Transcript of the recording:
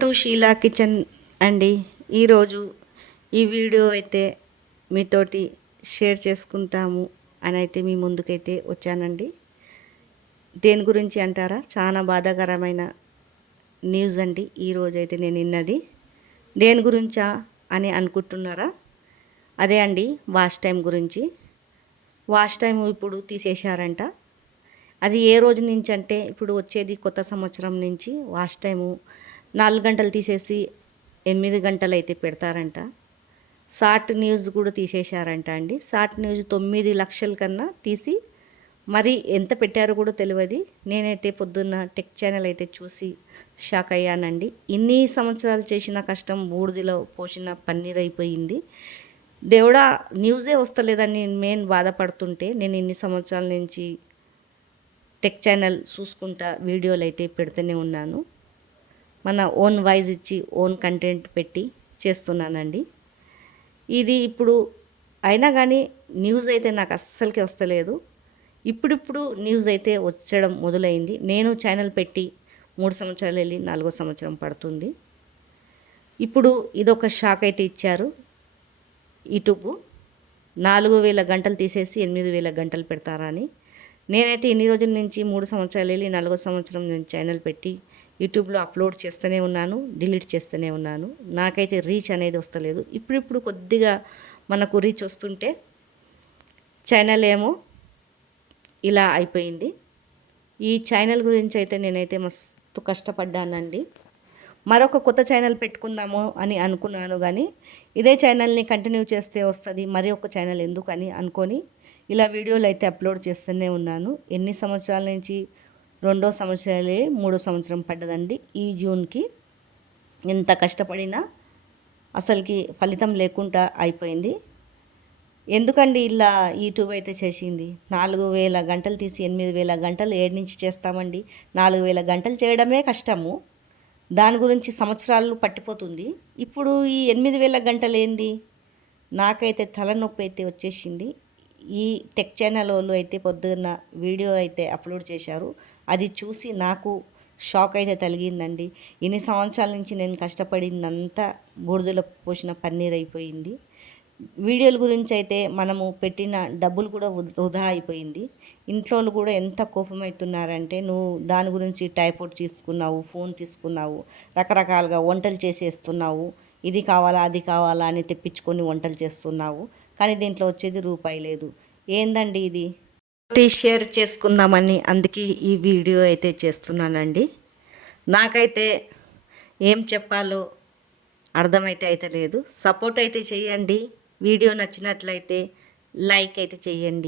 To Sheela kitchen అండి. ఈరోజు ఈ వీడియో అయితే మీతోటి షేర్ చేసుకుంటాము అని అయితే మీ ముందుకైతే వచ్చానండి. దేని గురించి అంటారా, చాలా బాధాకరమైన న్యూస్ అండి ఈరోజు అయితే నేను విన్నది. దేని గురించా అని అనుకుంటున్నారా? అదే అండి, వాచ్ టైం గురించి. వాచ్ టైం ఇప్పుడు తీసేశారంట. అది ఏ రోజు నుంచి అంటే ఇప్పుడు వచ్చేది కొత్త సంవత్సరం నుంచి వాచ్ టైము 4 గంటలు తీసేసి 8 గంటలు అయితే పెడతారంట. షార్ట్ న్యూస్ కూడా తీసేశారంట అండి. షార్ట్ న్యూస్ 9 లక్షల కన్నా తీసి మరి ఎంత పెట్టారో కూడా తెలియదు. నేనైతే పొద్దున్న టెక్ ఛానల్ అయితే చూసి షాక్ అయ్యానండి. ఇన్ని సంవత్సరాలు చేసిన కష్టం బూడిదలో పోసిన పన్నీర్ అయిపోయింది. దేవుడా, న్యూసే వస్తలేదని మెయిన్ బాధపడుతుంటే నేను ఇన్ని సంవత్సరాల నుంచి టెక్ ఛానల్ చూసుకుంటా వీడియోలు అయితే పెడుతూనే ఉన్నాను. మన ఓన్ వాయిస్ ఇచ్చి ఓన్ కంటెంట్ పెట్టి చేస్తున్నానండి. ఇది ఇప్పుడు అయినా కానీ న్యూస్ అయితే నాకు అస్సలకి వస్తలేదు. ఇప్పుడిప్పుడు న్యూస్ అయితే వచ్చడం మొదలైంది. నేను ఛానల్ పెట్టి 3 సంవత్సరాలు వెళ్ళి 4వ సంవత్సరం పడుతుంది. ఇప్పుడు ఇదొక షాక్ అయితే ఇచ్చారు యూట్యూబ్. 4000 గంటలు తీసేసి 8000 గంటలు పెడతారని. నేనైతే ఇన్ని రోజుల నుంచి 3 సంవత్సరాలు వెళ్ళి 4వ సంవత్సరం నేను ఛానల్ పెట్టి యూట్యూబ్లో అప్లోడ్ చేస్తూనే ఉన్నాను, డిలీట్ చేస్తూనే ఉన్నాను. నాకైతే రీచ్ అనేది వస్తలేదు. ఇప్పుడిప్పుడు కొద్దిగా మనకు రీచ్ వస్తుంటే ఛానల్ ఏమో ఇలా అయిపోయింది. ఈ ఛానల్ గురించి అయితే నేనైతే మస్తు కష్టపడ్డానండి. మరొక కొత్త ఛానల్ పెట్టుకుందాము అని అనుకున్నాను, కానీ ఇదే ఛానల్ని కంటిన్యూ చేస్తే వస్తుంది, మరి ఒక ఛానల్ ఎందుకు అని అనుకొని ఇలా వీడియోలు అయితే అప్లోడ్ చేస్తూనే ఉన్నాను. ఎన్ని సంవత్సరాల నుంచి 2వ సంవత్సరాలే 3వ సంవత్సరం పడ్డదండి. ఈ జూన్కి ఎంత కష్టపడినా అసలుకి ఫలితం లేకుండా అయిపోయింది. ఎందుకండి ఇలా యూట్యూబ్ అయితే చేసింది? 4000 గంటలు తీసి 8000 గంటలు ఏడు నుంచి చేస్తామండి. 4000 గంటలు చేయడమే కష్టము, దాని గురించి సంవత్సరాలు పట్టిపోతుంది. ఇప్పుడు ఈ 8000 గంటలు ఏంది? నాకైతే తలనొప్పి అయితే వచ్చేసింది. ఈ టెక్ ఛానల్ వాళ్ళు అయితే పొద్దున్న వీడియో అయితే అప్లోడ్ చేశారు. అది చూసి నాకు షాక్ అయితే కలిగిందండి. ఇన్ని సంవత్సరాల నుంచి నేను కష్టపడిందంతా బూడిదలో పోసిన పన్నీర్ అయిపోయింది. వీడియోల గురించి అయితే మనము పెట్టిన డబ్బులు కూడా వృధా అయిపోయింది. ఇంట్లో కూడా ఎంత కోపమవుతున్నారంటే, నువ్వు దాని గురించి టైపాయిడ్ తీసుకున్నావు, ఫోన్ తీసుకున్నావు, రకరకాలుగా వంటలు చేసేస్తున్నావు, ఇది కావాలా అది కావాలా అని తెప్పించుకొని వంటలు చేస్తున్నావు, కానీ దీంట్లో వచ్చేది రూపాయి లేదు. ఏందండి ఇది? షేర్ చేసుకుందామని అందుకే ఈ వీడియో అయితే చేస్తున్నానండి. నాకైతే ఏం చెప్పాలో అర్థమైతే లేదు. సపోర్ట్ అయితే చేయండి. వీడియో నచ్చినట్లయితే లైక్ అయితే చేయండి.